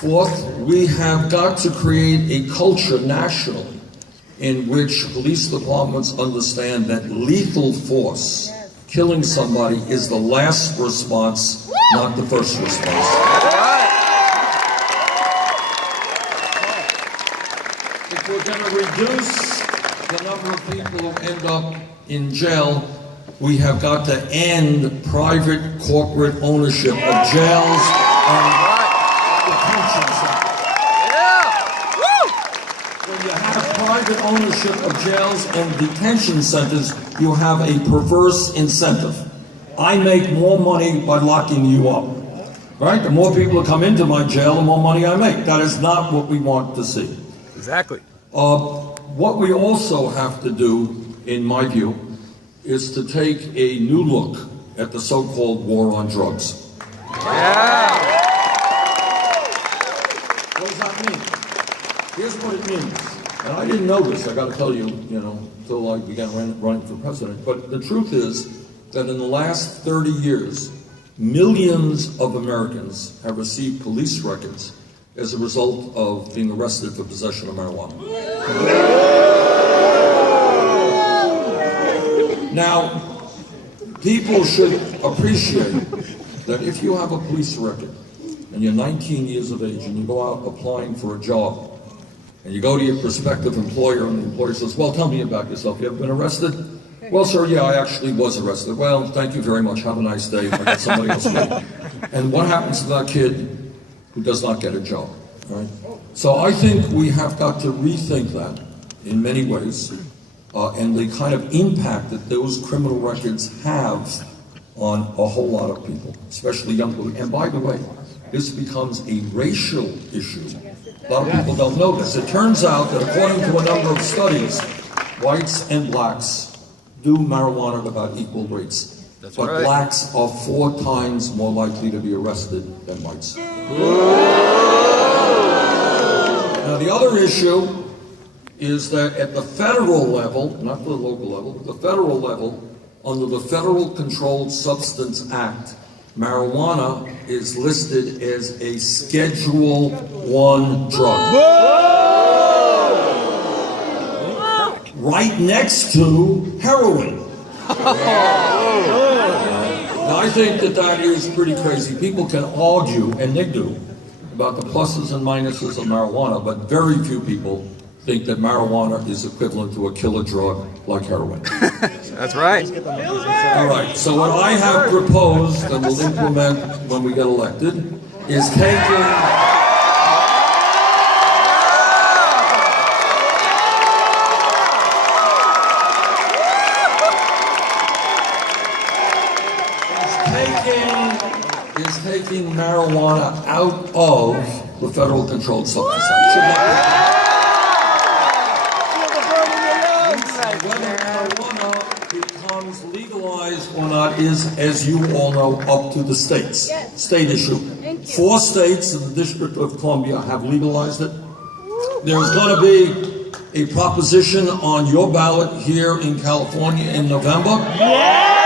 Fourth, we have got to create a culture nationally in which police departments understand that lethal force, killing somebody, is the last response, not the first response. If we're going to reduce the number of people who end up in jail, we have got to end private corporate ownership of jails and detention centers. When you have private ownership of jails and detention centers, you have a perverse incentive. I make more money by locking you up, right? The more people that come into my jail, the more money I make. That is not what we want to see. Exactly. What we also have to do, in my view, is to take a new look at the so-called war on drugs. Yeah. What does that mean? Here's what it means. And I didn't know this, I got to tell you, until I began running for president. But the truth is that in the last 30 years, millions of Americans have received police records as a result of being arrested for possession of marijuana. Now, people should appreciate that if you have a police record and you're 19 years of age and you go out applying for a job and you go to your prospective employer and the employer says, well, tell me about yourself. You ever been arrested? Well, sir, yeah, I actually was arrested. Well, thank you very much. Have a nice day. I got somebody else to. And what happens to that kid who does not get a job, right? So I think we have got to rethink that in many ways. And the kind of impact that those criminal records have on a whole lot of people, especially young people. And by the way, this becomes a racial issue. A lot of people don't know this. It turns out that according to a number of studies, whites and blacks do marijuana at about equal rates. But right. Blacks are 4 times more likely to be arrested than whites. Now the other issue is that at the federal level, not the local level, but the federal level, under the Federal Controlled Substance Act, marijuana is listed as a Schedule I drug. Whoa! Right next to heroin. Now I think that is pretty crazy. People can argue, and they do, about the pluses and minuses of marijuana, but very few people think that marijuana is equivalent to a killer drug like heroin. That's right. All right, so what I have proposed and will implement when we get elected is taking marijuana out of the Federal Controlled Substance Act. Whether marijuana becomes legalized or not is, as you all know, up to the states. Yes. State issue. 4 states in the District of Columbia have legalized it. There's going to be a proposition on your ballot here in California in November. Yeah!